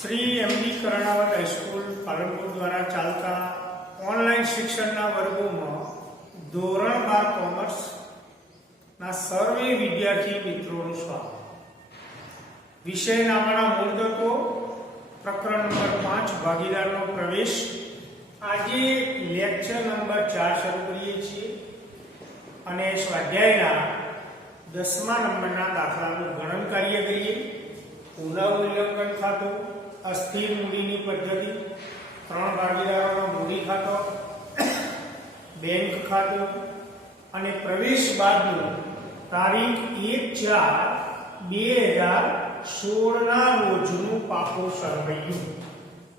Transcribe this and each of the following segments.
Shri MD Karnawat high school Palanpur द्वारा चालता online शिक्षण वर्गों में धोरण 12 कॉमर्स ना सर्वे विद्यार्थी मित्रों स्वागत। विषय नामना मूलतत्वो प्रकरण नंबर 5 भागीदार प्रवेश। आज लेक्चर नंबर 4 शुरू करीए छीए अने स्वाध्यायना 10मा नंबरना दाखलानुं गणन कार्य करीए। पुनर्मूल्यांकन खातो, अस्थिर मूડીની પદ્ધતિ, ત્રણ ભાગીદારોનો મૂડી ખાતો, બેંક ખાતું અને પ્રવેશ બાદનું તારીખ 1/4/2016 ના રોજનું પાકું સરવૈયું।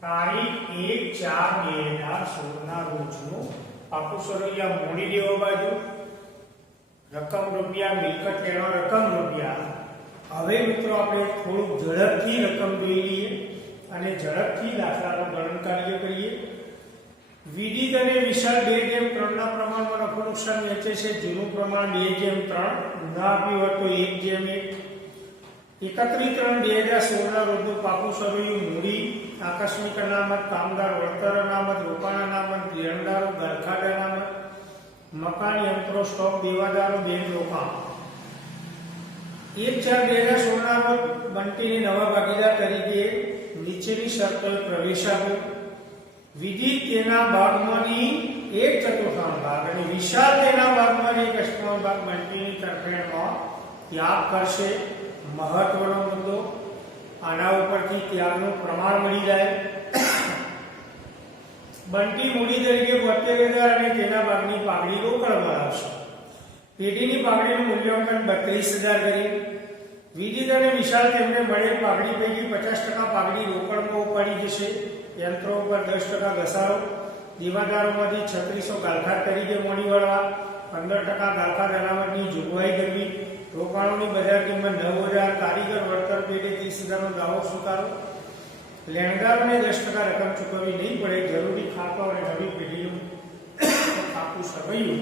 તારીખ 1/4/2016 ના રોજનું પાકું સરવૈયા મૂડી દેવા બાજુ રકમ રૂપિયા, મિલકત લેવા રકમ રૂપિયા। હવે મિત્રો આપણે થોડું ઝડપથી રકમ જોઈ લઈએ અને ઝડપથી દાખલાનું ગણન કાર્ય કરીએ। વિદિત અને વિશાળ 2/3 ના પ્રમાણમાં નફો નુકસાન વેચે છે। જૂનું પ્રમાણ 2/3, ના આપ્યું હોય તો 1/1। 31/3/2016 ના રોજનું પાકું સરવૈયું મૂડી, આકસ્મિક અનામત, કામદાર વળતર અનામત, રોકાણ અનામત, લેણદારો, ગરખાડ અનામત, મકાન, યંત્રો, સ્ટોક, દેવાદારો, બેંક રોકાણ। 1/4/2016 ના રોજ બંટીને નવા ભાગીદાર તરીકે નીચેની શરતોએ પ્રવેશ આપ્યો। વિદિત તેના ભાગમાંની 1/4 ભાગ અને વિશાળ તેના ભાગમાંની 1/8 ભાગ બંટીની તરફેણમાં ત્યાગ કરશે। મહત્વનો મુદ્દો, આના ઉપરથી ત્યાગનું પ્રમાણ મળી જાય। બંટી મૂડી તરીકે 72,000 અને તેના ભાગની પાઘડી રોકડમાં આવશે। પેઢીની પાઘડીનું મૂલ્યાંકન 32,000 કરી। વિદિત અને વિશાળ તેમને મળેલ પાઘડી પૈકી 50% પાઘડી રોકડમાં ઉપાડી જશે। યંત્રો ઉપર 10% ઘસારો, દેવાદારોમાંથી 3600 ગાલખાત તરીકે મોડી વળવા, 15% ગાલખાત અનામતની જોગવાઈ કરવી, રોકાણોની બજાર કિંમત 9,000, કારીગર વળતર પેટે 30,000 નો દાવો સ્વીકારો, લેણદારોને 10% રકમ ચૂકવવી નહીં પડે, જરૂરી ખાતો અને નવી પેઢીનું પાકું સરવૈયું।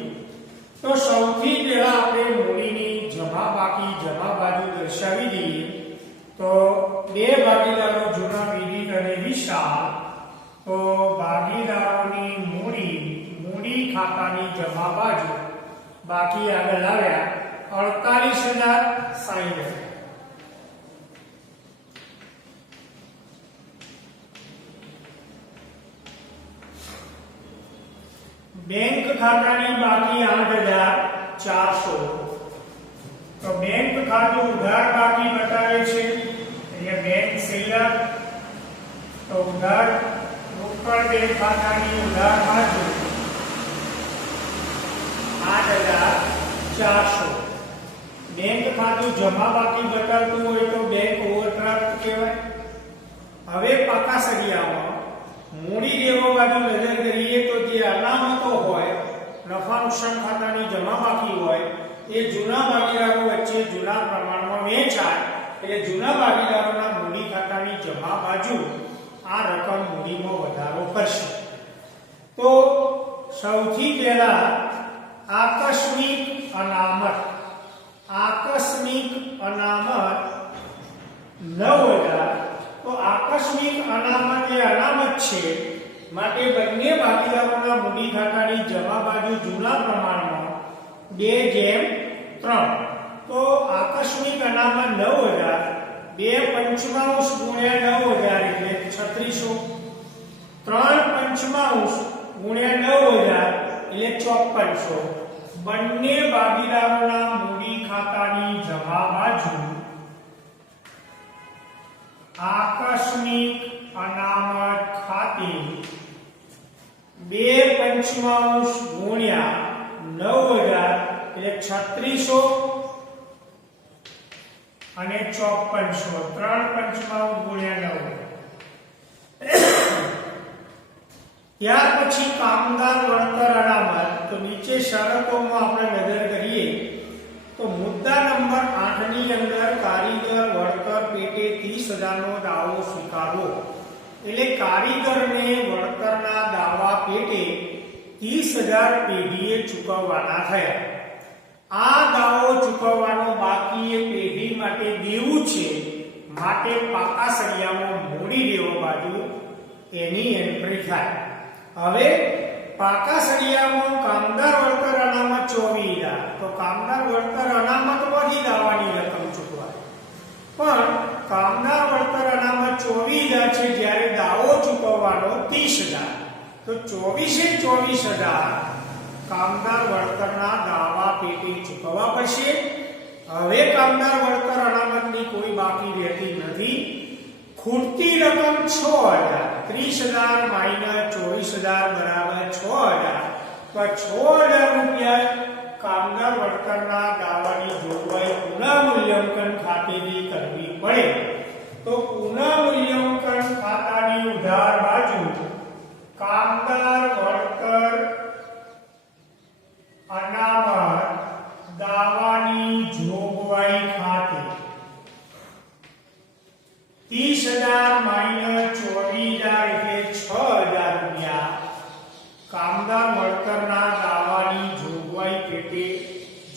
तो સૌથી પહેલા આપણે મૂડીની જમા બાકી જમા બાજુ દર્શાવી દઈએ। તો બે ભાગીદારો જૂના વિદિત અને વિશાળ, તો ભાગીદારોની મૂડી ખાતાની જમા બાજુ બાકી આગળ આવ્યા 48,060। बैंक खातानी बाकी 8,400। तो बैंक खातु उधार बाकी बतावे छे એટલે बैंक शिल्लक। तो उधार रोकड़ बैंक खातानी उधार बाजू 8,400। बैंक खातु जमा बाकी बतावતું હોય તો बैंक ओवरड्राफ्ट કહેવાય। હવે પાકા સરિયામાં મૂડી દેવા બાજુ નજર કરીએ તો જે અનામતો હોય, નફા નુકસાન ખાતાની જમા બાકી હોય, એ જૂના ભાગીદારો વચ્ચે જૂના પ્રમાણમાં વહેંચાય। એટલે જૂના ભાગીદારોના મૂડી ખાતાની જમા બાજુ આ રકમ મૂડીમાં વધારો કરશે। તો સૌથી પહેલા આકસ્મિક અનામત 9,000। तो आकस्मिक अनामत ए अनामत छे माटे बंने भागीदारोना मूडी खातानी जमा बाजू जूना प्रमाणमां 2/3। तो आकस्मिक अनामत 9,000, 2/5 गुण्या 9,000 એટલે 3600, 3/5 ગુણ્યા 9,000 એટલે 5400। બંને ભાગીદારોના મૂડી ખાતાની જમા બાજુ आकस्मिक अनामत खाते 2/5 गुण्या 9,000 એટલે 3600 અને 5400, 3/5 ગુણ્યા 9,000। ત્યાર પછી કામદાર વળતર અનામત। તો નીચે શરતોમાં આપણે નજર કરીએ તો મુદ્દા નંબર 8 ની અંદર કારીગર વળતર પેટે 30,000 નો દાવો સ્વીકારવો। એટલે કારીગરને વળતરના દાવા પેટે 30,000 પેઢીએ ચૂકવવાના થયા। આ દાવો ચૂકવવાનો બાકી એ પેઢી માટે દેવું છે, માટે પાકા સળિયામાં મૂડી દેવા બાજુ એની એન્ટ્રી થાય. હવે પાકા સળિયામાં કામદાર વળતર અનામત 24,000, તો કામદાર વળતર અનામતમાંથી દાવાની રકમ ચૂકવાય. પણ કામદાર વળતર અનામત 24,000 છે, જ્યારે દાવો ચૂકવવાનો 30,000, તો 24,000 કામદાર વળતરના દાવા પેટે ચૂકવવા પડશે. હવે કામદાર વળતર અનામતની કોઈ બાકી રહેતી નથી. ખૂટતી રકમ 6,000, 30,000 માઇનસ 24,000 બરાબર 6,000, તો 6,000 રૂપિયા કામદાર વળતરના દાવાની જોગવાઈ પુનઃમૂલ્યાંકન ખાતેથી કરવી પડે. તો પુનઃમૂલ્યાંકન ખાતાની ઉધાર બાજુ કામદાર વળતર અનામત દાવાની જોગવાઈ ખાતે 30,000 માઇનસ 24,000 એટલે 6,000 રૂપિયા કામદાર વળતરના દાવાની જોગવાઈ પેટે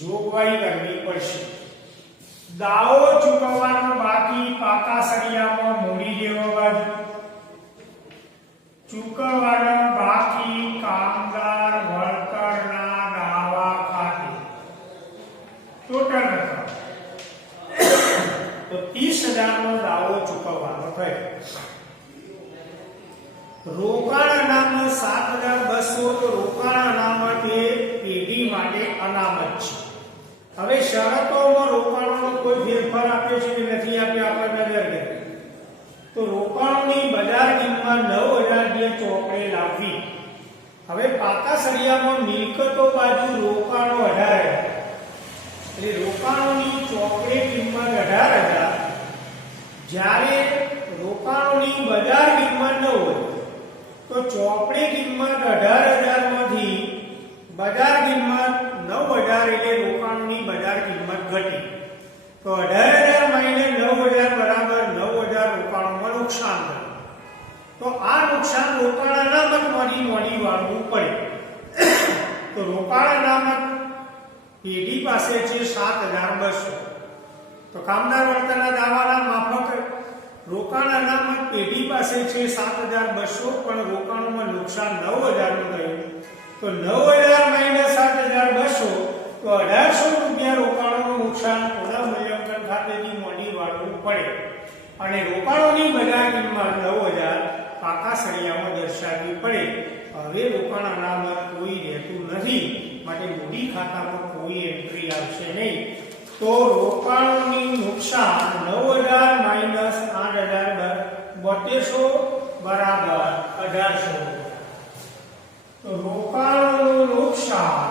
જોગવાઈ કરવી પડશે. દાવો ચૂકવવાનો બાકી પાકા સળિયામાં મૂડી દેવા બાજુ ચૂકવવાનો બાકી કામદાર વળતરના દાવા ખાતે ટોટલ રકમ તો 30,000 નો દાવો ચૂકવવાનો થયો. રોકાણ અનામત 7,200, તો રોકાણ અનામત એ પેઢી માટે અનામત છે. હવે શરતોમાં રોકાણોનો કોઈ ફેરફાર આપ્યો છે કે નથી આપ્યો, આપણે નજર કરીએ તો રોકાણોની બજાર કિંમત 9,000 જે ચોપડે લાવવી. હવે પાકા સળિયામાં મિલકતો બાજુ રોકાણો 18,000, એટલે રોકાણોની ચોપડે કિંમત 18,000, જ્યારે રોકાણોની બજાર કિંમત 9 હોય તો ચોપડે કિંમત 18,000 માંથી બજાર કિંમત 9,000 એટલે રોકાણોની બજાર કિંમત ઘટી. તો 18,000 માઇનસ 9,000 બરાબર 9,000 રોકાણોમાં નુકસાન થયું. તો આ નુકસાન રોકાણ અનામતમાંથી મોડી વાળવું પડે. તો રોકાણ અનામત પેઢી પાસે છે 7,200, તો કામદાર વળતરના દાવાના માફક રોકાણ અનામત પેઢી પાસે છે 7,200, પણ રોકાણોમાં નુકસાન 9,000 નું થયું. તો 9,000 માઇનસ 7,200, તો 1,800 રૂપિયા રોકાણોનું નુકસાન પુનઃમૂલ્યાંકન ખાતેથી મોડી વાળવું પડે. અને રોકાણોની બજાર કિંમત 9,000 પાકા સળિયામાં દર્શાવવી પડે. હવે રોકાણ અનામત કોઈ રહેતું નથી, માટે મૂડી ખાતામાં કોઈ એન્ટ્રી આવશે નહીં. તો રોકાણોની નુકસાન 9,000 માઇનસ 8,000 બરાબર 1,800. તો રોકાણોનું નુકસાન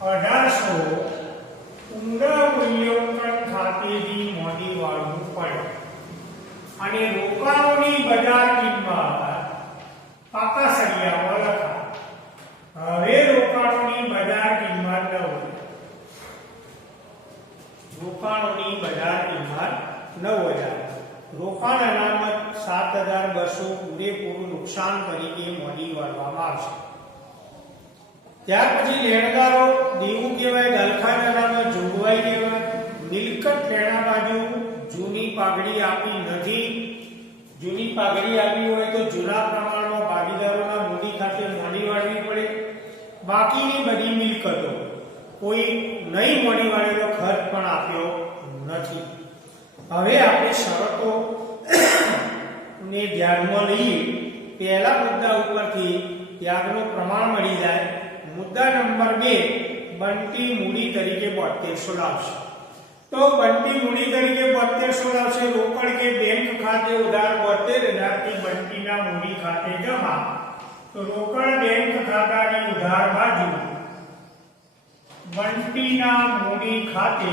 1,800 પુનઃમૂલ્યાંકન ખાતેથી મોડી વાળવું પડે. અને રોકાણોની બજાર કિંમત પાકા સળિયામાં લખાય. હવે રોકાણોની બજાર કિંમત 9,000, રોકાણોની બજાર કિંમત 9,000, રોકાણ અનામત 7,200 પૂરેપૂરું નુકસાન તરીકે મોડી વાળવામાં આવશે. ત્યાર પછી લેણદારો દેવું કહેવાય, દલખાન અનામત જોગવાઈ કહેવાય. મિલકત લેણા બાજુ જૂની પાઘડી આપી નથી. જૂની પાઘડી આપી હોય તો જૂના પ્રમાણમાં ભાગીદારોના મૂડી ખાતે મોડી વાળવી પડે. બાકીની બધી મિલકતો કોઈ નહીં મોડી વાળેલો ખર્ચ પણ આપ્યો નથી. હવે આપણે શરતો ને ધ્યાનમાં લઈએ. પહેલા મુદ્દા ઉપરથી ત્યાગનું પ્રમાણ મળી જાય. મુદ્દા નંબર 2, બંટી મૂડી તરીકે 7200 લાવશે. તો બંટી મૂડી તરીકે 7200 લાવશે. રોકડ કે બેંક ખાતે ઉધાર 72,000 થી બંટીના મૂડી ખાતે જમા. તો રોકડ બેંક ખાતાની ઉધાર બાજુ બંટીના મૂડી ખાતે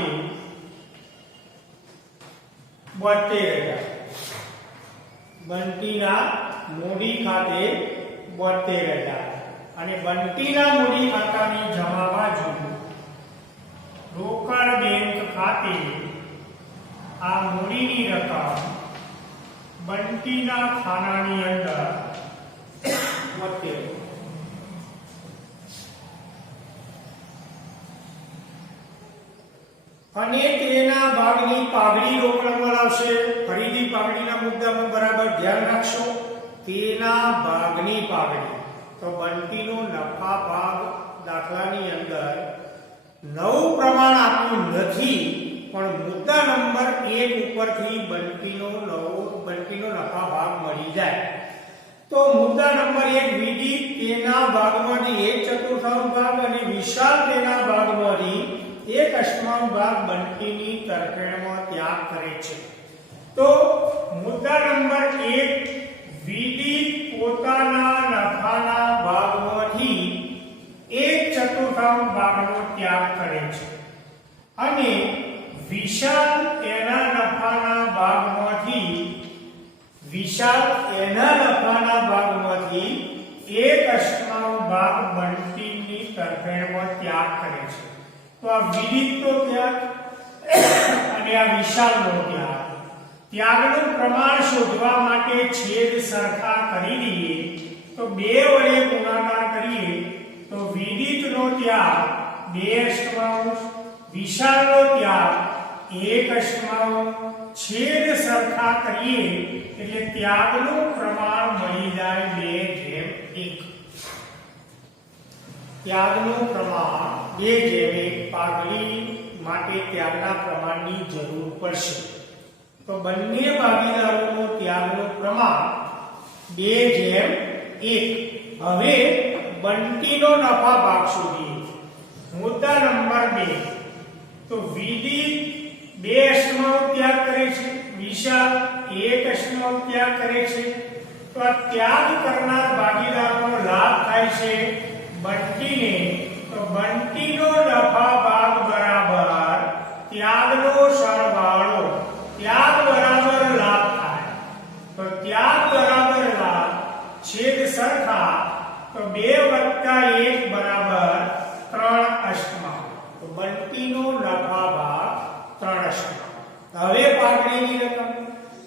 72,000, બંટીના મૂડી ખાતે 72,000. અને બંટીના મૂડી ખાતાની જમા બાજુ રોકડ બેંક ખાતે આ મૂડીની રકમ બંટીના ખાનાની અંદર 72. અને તેના ભાગની પાઘડી રોકડ મળશે. ફરીથી પાઘડીના મુદ્દામાં બરાબર ધ્યાન રાખશો. તેના ભાગની પાઘડી, તો બંટીનો નફા ભાગ દાખલાની અંદર નવું પ્રમાણ આપ્યું નથી, પણ મુદ્દા નંબર 1 ઉપરથી બંટીનો નફા ભાગ મળી જાય. તો મુદ્દા નંબર 1 વિદિત તેના ભાગમાંથી 1/4 ભાગ અને વિશાલ તેના ભાગમાંથી 1/8 ભાગ બંટીની તરફેણમાં ત્યાગ કરે છે. તો મુદ્દા નંબર 1 વિદિત પોતાના નફાના ભાગમાંથી 1/4 ભાગનો ત્યાગ કરે છે અને વિશાલ એના નફાના ભાગમાંથી 1/8 ભાગ બંટીની તરફેણમાં ત્યાગ કરે છે. તો આ વિદિતનો ત્યાગ અને આ વિશાલનો ત્યાગ, ત્યાગનું પ્રમાણ શોધવા માટે છેદ સરખા કરી દઈએ. તો 2 વડે ગુણાકાર કરીએ તો વિદિતનો ત્યાગ 2/8, વિશાલનો ત્યાગ 1/8, છેદ સરખા કરીએ એટલે ત્યાગનું પ્રમાણ મળી જાય 2:1. ત્યાગનું પ્રમાણ 2:1. પાઘડી માટે ત્યાગના પ્રમાણની જરૂર પડશે. તો બંને ભાગીદારોનો ત્યાગનું પ્રમાણ 2:1. હવે બંટીનો નફા ભાગ શોધીએ. મુદ્દા નંબર 2. તો વિદિત 2/8 ત્યાગ કરે છે, વિશાલ 1/8 ત્યાગ કરે છે. તો આ ત્યાગ કરનાર ભાગીદારોનો લાભ થાય છે બંટીને. તો બંટીનો નફા ભાગ બરાબર ત્યાગનો સરવાળો, ત્યાગ બરાબર લાભ થાય. તો ત્યાગ બરાબર લાભ છેદ સરખા, તો 2 + 1 બરાબર 3/8. તો બંટીનો નફા ભાગ 3/8. હવે પાઘડીની રકમ.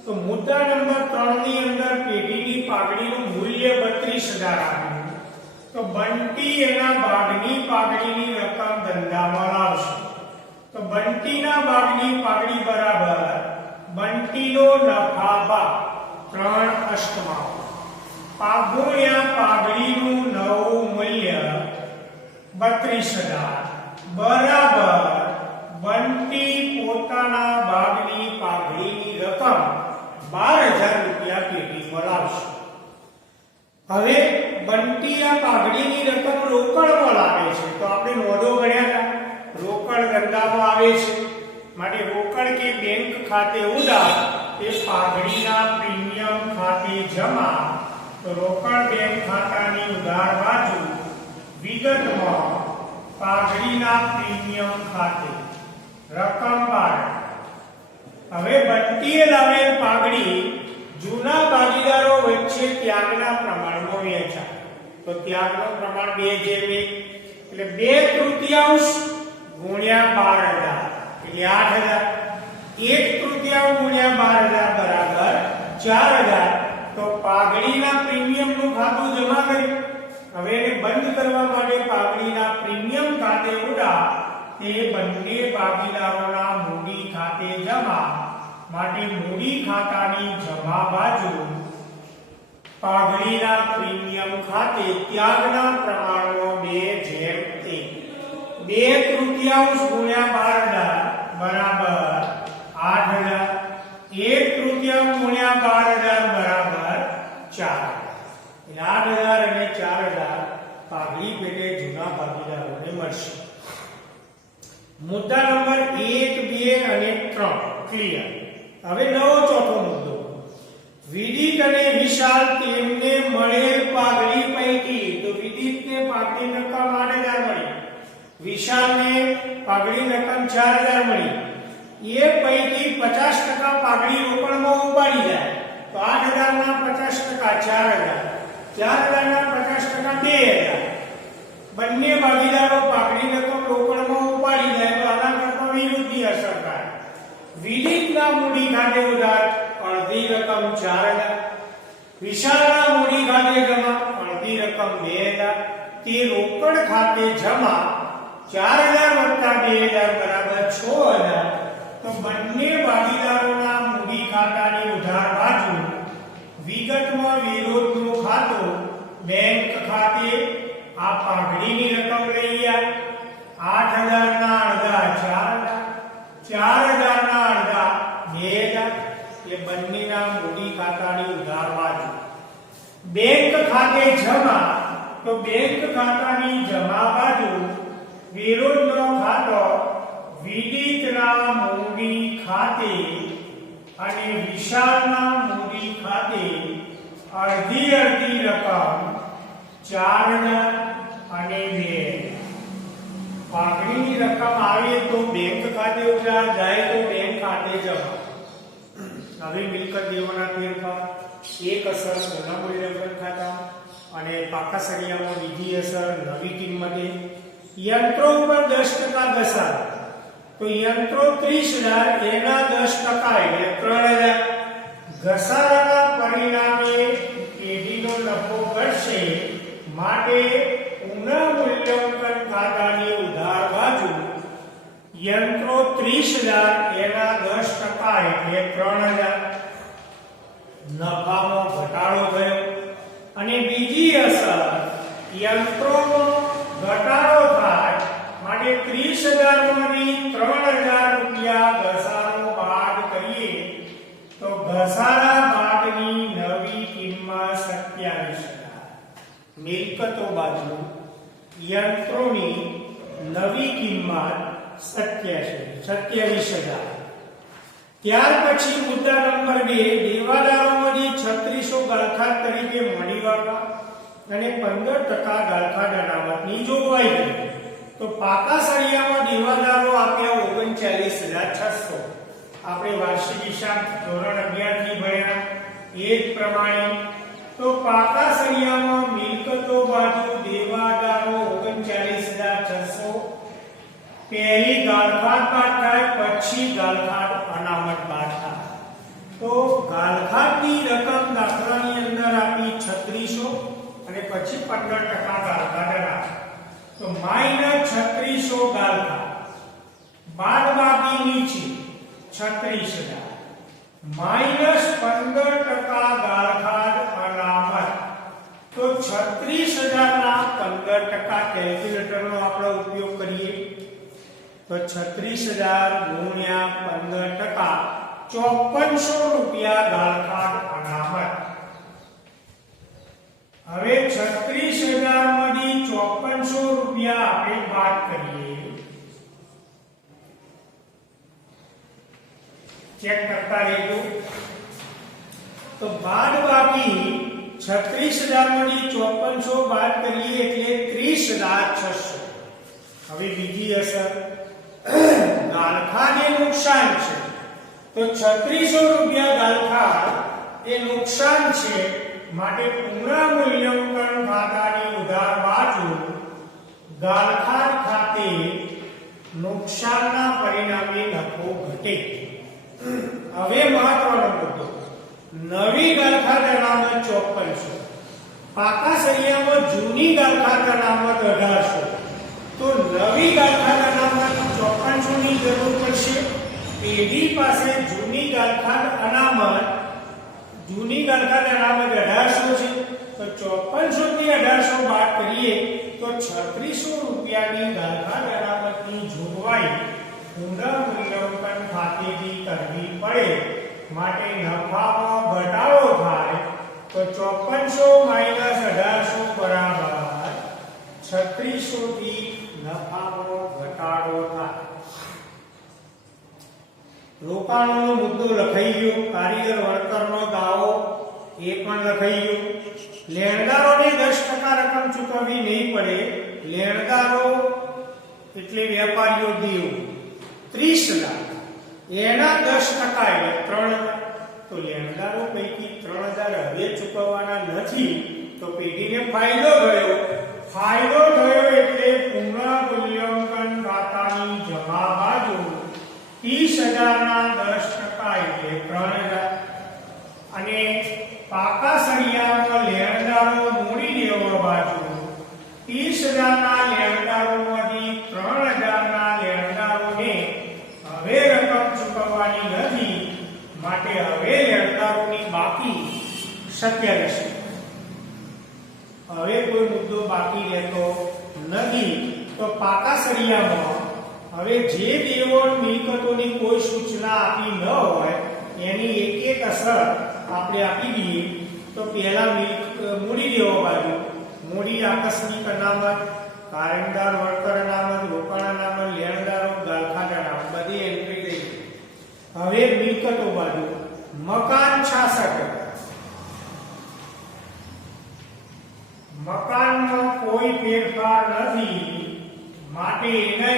તો મુદ્દા નંબર 3 ની અંદર પેઢીની પાઘડીનું મૂલ્ય 32,000 આવ્યું. તો બંટી એના ભાગની પાઘડીની રકમ ધંધામાં લાવશે. તો બંટીના ભાગની પાઘડી બરાબર બંટીનો નફા ભાગ 3/8 ગુણ્યા પાઘડીનું નવું મૂલ્ય 32,000 બરાબર બંટી પોતાના ભાગની પાઘડીની રકમ 12,000 રૂપિયા પેઢીમાં લાવશે. હવે બંટી આ પાઘડીની રકમ રોકડમાં લાવે છે. તો આપણે નોંધો ગણ્યા હતા, રોકડ ધંધામાં આવે છે માટે રોકડ કે બેંક ખાતે ઉધાર એ પાઘડીના પ્રીમિયમ ખાતે જમા. તો રોકડ બેંક ખાતાની ઉધાર બાજુ વિગતમાં પાઘડીના પ્રીમિયમ ખાતે રકમ 12. હવે બંટીએ લાવેલ પાઘડી જૂના ભાગીદારો વચ્ચે ત્યાગના પ્રમાણમાં વહેંચાય. તો ત્યાગનું પ્રમાણ 2:1 એટલે 2/3 ગુણ્યા 12,000 એટલે 8,000. 1/3 ગુણ્યા 12,000 બરાબર 4,000. તો પાઘડીના પ્રીમિયમનું ખાતું જમા કર્યું. હવે એને બંધ કરવા માટે પાઘડીના પ્રીમિયમ ખાતે ઉધાર તે બંને ભાગીદારોના મૂડી ખાતે જમા માટે મૂડી ખાતાની જમા બાજુ પાઘડીના પ્રીમિયમ ખાતે ત્યાગના પ્રમાણનો 2:1. 2/3 ગુણ્યા 12,000 બરાબર 8,000. 1/3 ગુણ્યા 12,000 બરાબર 4,000. 8,000 અને 4,000 પાઘડી પેટે જૂના ભાગીદારોને મળશે. મુદ્દા નંબર 1, 2 અને 3 ક્લિયર. હવે નવો ચોથો મુદ્દો. વિદિત અને વિશાલ તેમને મળેલ પાઘડી પૈકી, તો વિદિતને પાઘડી રકમ 8,000 મળી, વિશાલને પાઘડી રકમ 4,000 મળી. એ પૈકી 50% પાઘડી રોકડમાં ઉપાડી જાય. તો 8,000 ના 50% 4,000, 4,000 ના 50% 2,000. બંને ભાગીદારો પાઘડી રકમ રોકડમાં ઉપાડી જાય તો આના કરતા વિરુદ્ધની અસર થાય. વિદિતના મૂડી ખાતે ઉધાર અડધી રકમ 4,000, વિશાલના મૂડી ખાતે જમા અડધી રકમ 2,000. તે રોકડ ખાતે જમા 4,000 + 2,000 બરાબર 6,000. તો આ પાઘડીની રકમ લઈ ગયા 8000 ના અડધા 4000 ના અડધા 2000 એ બંનેના મૂડી ખાતાની ઉધાર બાજુ બેંક ખાતે જમા તો બેંક ખાતાની જમા બાજુ વિરોધનો ખાતો વિદિતના મૂડી ખાતે અને વિશાલના મૂડી ખાતે અડધી અડધી રકમ 4000 અને 2000 પાઘડીની રકમ આવે તો બેંક ખાતે ઉધાર જાય તો બેંક ખાતે જમા હવે મિલકત દેવાના ફેરફાર એક અસર સોના મૂલ્યાંકન ખાતા અને પાકા સળિયામાં બીજી અસર નવી કિંમતે યંત્રો ઉપર 10% ઘસારો તો યંત્રો 30000 એના 10% એટલે 3000 ઘસારાના પરિણામે પેઢીનો નફો ઘટશે માટે પુનઃમૂલ્યાંકન ખાતાની ઉધાર બાજુ યંત્રો 30000 એના 10% એટલે 3000 નફામાં ઘટાડો થયો અને બીજી અસર યંત્રોનો ઘટાડો થાય માટે 30000 માંથી 3000 રૂપિયા ઘસારો બાદ કરીએ તો ઘસારા બાદની નવી કિંમત 27000 મિલકતો બાજુ યંત્રોની નવી કિંમત 27000 ત્યાર પછી મુદ્દા નંબર 2 દેવાદારોમાંથી 3600 ગાળખાત તરીકે મળી આવવા અને 15% ગાળખાત અનામતની જોગવાઈ કરી તો પાકા સળિયામાં દેવાદારો આપ્યા 39600 આપણે વાર્ષિક હિસાબ ધોરણ 11 થી ભણ્યા એ જ પ્રમાણે તો પાકા સળિયામાં મિલકતો બાજુ દેવાદારો 39600 પહેલી ગાળખાત બાદ થાય પછી ગાળખાત અનામત બાદ થાય તો ગાળખાતની રકમ દાખલાની અંદર આપી 3600 અને પછી 15% ગાળખાત અનામત તો -3600 ગાળખાત બાદ બાકી નીચે 36000 -15% ગાળખાત અનામત તો 36000 ના 15% કેલ્ક્યુલેટરનો આપણે ઉપયોગ કરીએ તો 36000 ગુણ્યા 15% 5400 રૂપિયા ગાળખાત અનામત હવે 36000 માંથી 5400 રૂપિયા આપણે બાદ કરીએ ચેક કરતા રહેજો તો બાદ બાકી 36000 માંથી 5400 બાદ કરીએ એટલે 30600 હવે બીજી અસર ગાળખાત એ નુકસાન છે તો 3600 રૂપિયા ગાળખાત એ નુકસાન છે માટે પુનઃમૂલ્યાંકન ખાતાની ઉધાર બાજુ ગાળખાત ખાતે નુકસાનના પરિણામે નફો ઘટે હવે મહત્વનો મુદ્દો નવી ગાળખાત અનામત 5400 પાકા સળિયામાં જૂની ગાળખાત અનામત 1800 તો નવી ગાળખાત અનામત 5400 ની જરૂર પડશે પેઢી પાસે જૂની ગાળખાત અનામત 1800 છે તો 5400 થી 1800 બાદ કરીએ તો 3600 રૂપિયાની ગાળખાત અનામતની જોગવાઈ પુનઃમૂલ્યાંકન ખાતેથી કરવી પડે માટે નફામાં ઘટાડો થાય તો 5400 1800 બરાબર 3600 થી નફામાં ઘટાડો થાય રોકાણોનો મુદ્દો લખાઈ ગયો કારીગર વળતરનો દાવો એ પણ લખાઈ ગયો લેણદારોને 10% રકમ ચૂકવવી નહીં પડે લેણદારો એટલે વેપારીઓ દેવ 30 લાખ એના 10% એટલે 3000 તો લેણદારો પૈકી 3000 હવે ચૂકવવાના નથી તો પેઢીને ફાયદો થયો એટલે પુનઃમૂલ્યાંકન ખાતાની જમા બાજુ 30000 ના 10% એટલે 3000 અને પાકા સળિયામાં લેણદારો મૂડી દેવા બાજુ 30000 ના લેણદારોમાંથી 3000 ના લેણદારોને હવે રકમ ચૂકવવાની નથી માટે હવે લેણદારોની બાકી 27 હવે કોઈ મુદ્દો બાકી રહેતો નથી. તો પાકા સળિયામાં હવે જે દેવો મિલકતોની કોઈ સૂચના આપી ન હોય એની એક એક અસર આપણે આપી દઈએ. તો પહેલા મૂડી દેવો બાજુ મૂડી આકસ્મિક અનામત, કારણદાર વર્કર અનામત, રોકાણ અનામત, લેણદારો, ગાલખાટ અનામત બધી એન્ટ્રી થઈ ગઈ. હવે મિલકતો બાજુ મકાન 66, મકાનમાં કોઈ ફેરફાર નથી માટે એને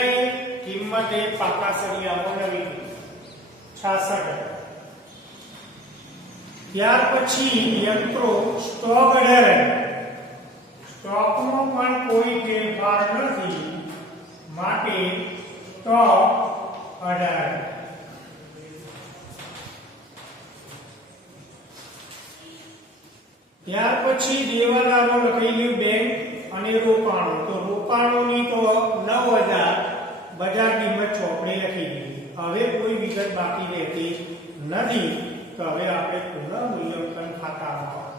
કિંમતે પાકા સળિયામાં નવી 66. ત્યાર પછી યંત્રો સ્ટોક 18, સ્ટોકમાં પણ કોઈ ફેરફાર નથી માટે સ્ટોક 18. ત્યાર પછી દેવાદારો લખેલું બેંક અને રોકાણો. તો રોકાણોની તો 9000 બજાર કિંમત ચોપડી લખી દીધી. હવે કોઈ વિગત બાકી રહેતી નથી. તો હવે આપણે પુનઃ મૂલ્યાંકન ખાતામાં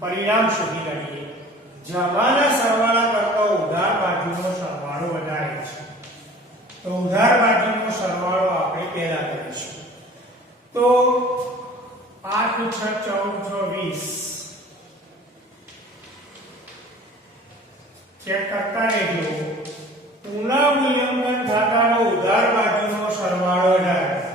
પરિણામ શોધી કાઢીએ. જમાના સરવાળા કરતા ઉધાર બાજુનો સરવાળો વધારે છે. તો ઉધાર બાજુનો સરવાળો આપણે પહેલા કરીશું. તો 8 6 14 20 ચેક કરતા રહેજો. પુનઃ મૂલ્યાંકન ખાતાનો ઉધાર બાજુનો સરવાળો 18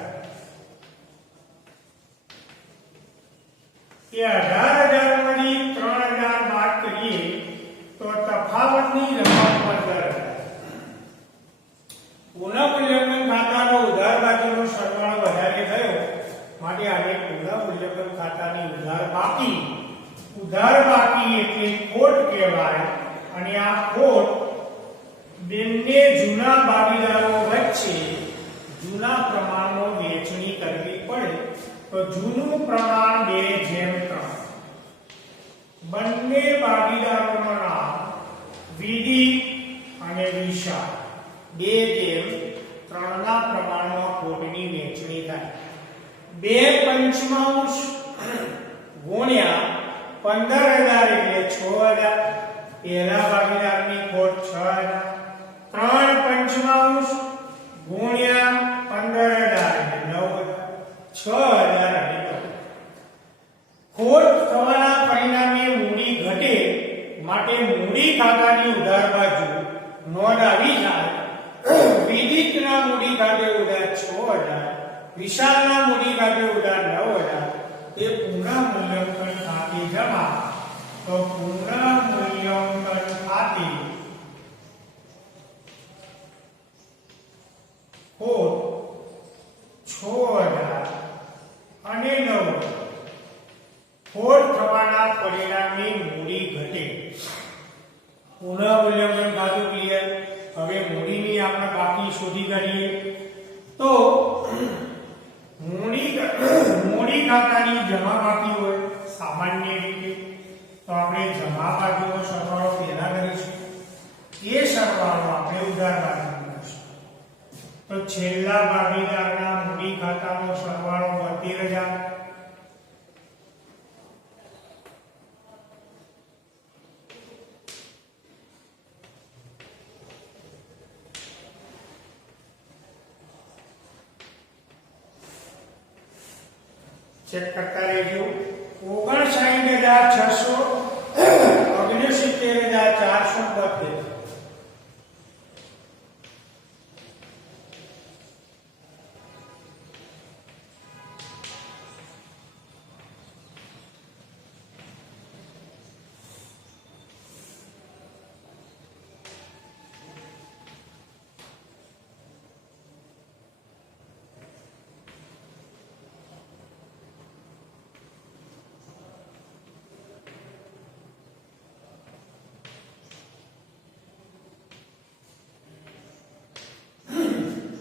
કે 18000 માંથી 3000 બાદ કરીએ તો તફાવતની રકમ 15000. પુનઃ મૂલ્યાંકન ખાતાનો ઉધાર બાજુનો સરવાળો વધારે થયો માટે આને પુનઃ મૂલ્યાંકન ખાતાની ઉધાર બાકી એટલે ખોટ કહેવાય. અને આ ખોટ બંને જૂના ભાગીદારો વચ્ચે જૂના પ્રમાણમાં વહેંચણી કરવી પડે. તો જૂનું પ્રમાણ 2:3. બંને ભાગીદારોના નામ વિધિ અને વિશાલ 2:3 ના પ્રમાણમાં ખોટની વહેંચણી થાય. 2/5 ગુણ્યા 15000 એટલે 6000. પહેલા ભાગીદારની ખોટ 6000. 3/5 ગુણ્યા 15000 એટલે 9000. 6000 અને 9000. ખોટ થવાના પરિણામે મૂડી ઘટે માટે મૂડી ખાતાની ઉધાર બાજુ નોંધ આવી જાય. વિદિતના મૂડી ખાતે ઉધાર 6000, વિશાલના મૂડી ખાતે ઉધાર 9000. તે પુનઃ મૂલ્યાંકન ખાતે જમા. તો પુનઃ મૂલ્યાંકન ખાતે ખોટ 6000 અને 9000. ખોટ થવાના પરિણામે મૂડી ઘટે. પુનઃ મૂલ્યાંકન ખાતું ક્લિયર. હવે મૂડીની આપણે બાકી શોધી કાઢીએ. તો મૂડી ખાતાની જમા બાકી હોય સામાન્ય રીતે તો આપણે જમા બાજુનો સરવાળો પહેલા કરીશું. એ સરવાળો આપણે ઉધાર બાજુનો કરીશું. તો છેલ્લા ભાગીદારના મૂડી ખાતાનો સરવાળો 72000. ચેક કરતા રહેજો. 59600, 69472.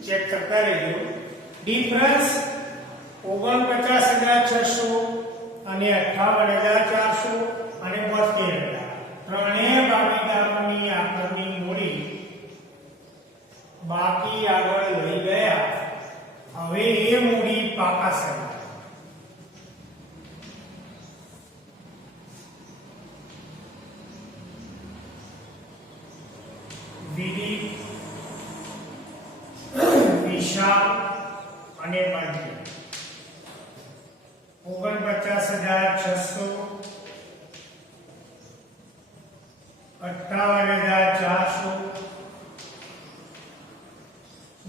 ચેક કરતા રહેજો. ડિફરન્સ 49600 અને 58400 અને 72000. ત્રણેય ભાગીદારોની આખરની મૂડી બાકી આગળ લઈ ગયા. હવે એ મૂડી પાકા સળિયા. વિશાલ અને બંટી 49,600 58,400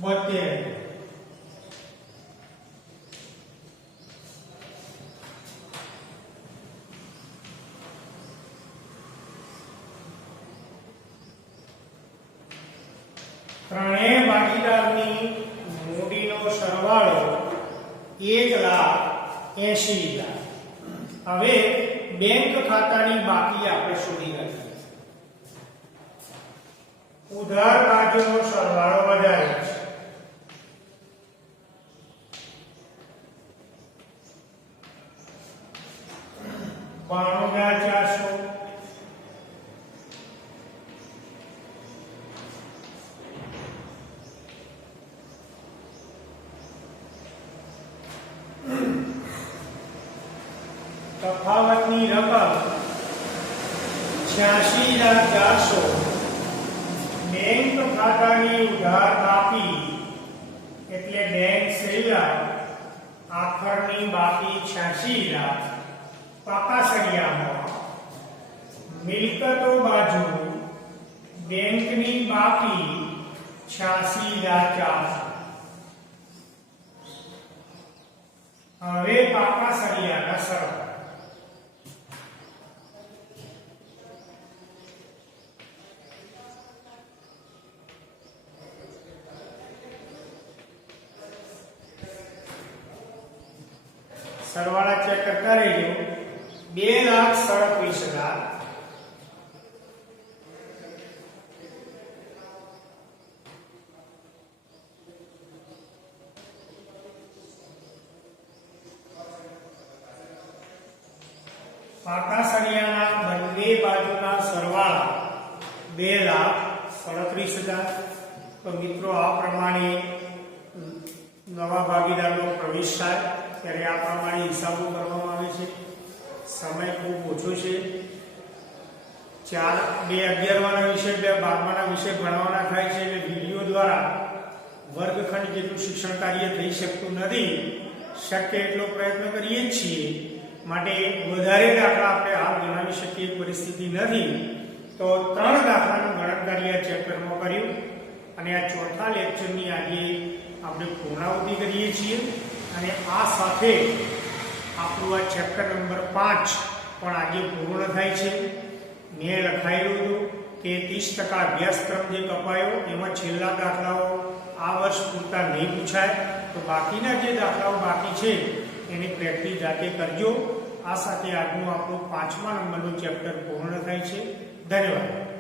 72 ત્રણેય ભાગીદારની મૂડીનો સરવાળો 1,80,000. હવે બેંક ખાતાની બાકી આપણે શોધી કાઢીએ. ઉધાર બાજુનો સરવાળો વધારે છે. ₹92,400 તફાવતની રકમ 86,400 બેંક ખાતાની ઉધાર બાકી એટલે બેંક સિવાય આખરની બાકી 86,000. પાકા સળિયામાં મિલકતો બાજુ બેંકની બાકી 86,400. હવે પાકા સળિયાના સરવાળા સરવાળા ચેક કરતા રહેજો. 2,37,000 પાકા સળિયાના બંને બાજુના સરવાળા 2,37,000. તો મિત્રો આ પ્રમાણે નવા ભાગીદારનો પ્રવેશ થાય ત્યારે આ પ્રમાણે હિસાબો કરવામાં આવે છે. સમય ખૂબ ઓછો છે. 2 11માના વિષય 2 12માના વિષય ભણવાના થાય છે એટલે વિડીયો દ્વારા વર્ગખંડ જેટલું શિક્ષણ કાર્ય થઈ શકતું નથી. શક્ય એટલો પ્રયત્ન કરીએ છીએ માટે વધારે દાખલા આપણે હાલ ગણાવી શકીએ પરિસ્થિતિ નથી. તો 3 દાખલાનું ગણન કાર્ય ચેપ્ટરમાં કર્યું અને આ ચોથા લેક્ચરની આજે આપણે પૂર્ણાહુતિ કરીએ છીએ અને આ સાથે આપણું આ ચેપ્ટર નંબર 5 પણ આજે પૂર્ણ થાય છે. મેં લખાયેલું હતું કે 30% અભ્યાસક્રમ જે કપાયો એમાં છેલ્લા દાખલાઓ આ વર્ષ પૂરતા નહીં પૂછાય. તો બાકીના જે દાખલાઓ બાકી છે એની પ્રેક્ટિસ જાતે કરજો. આ સાથે આજનું આપણું 5મા નંબરનું ચેપ્ટર પૂર્ણ થાય છે. ધન્યવાદ.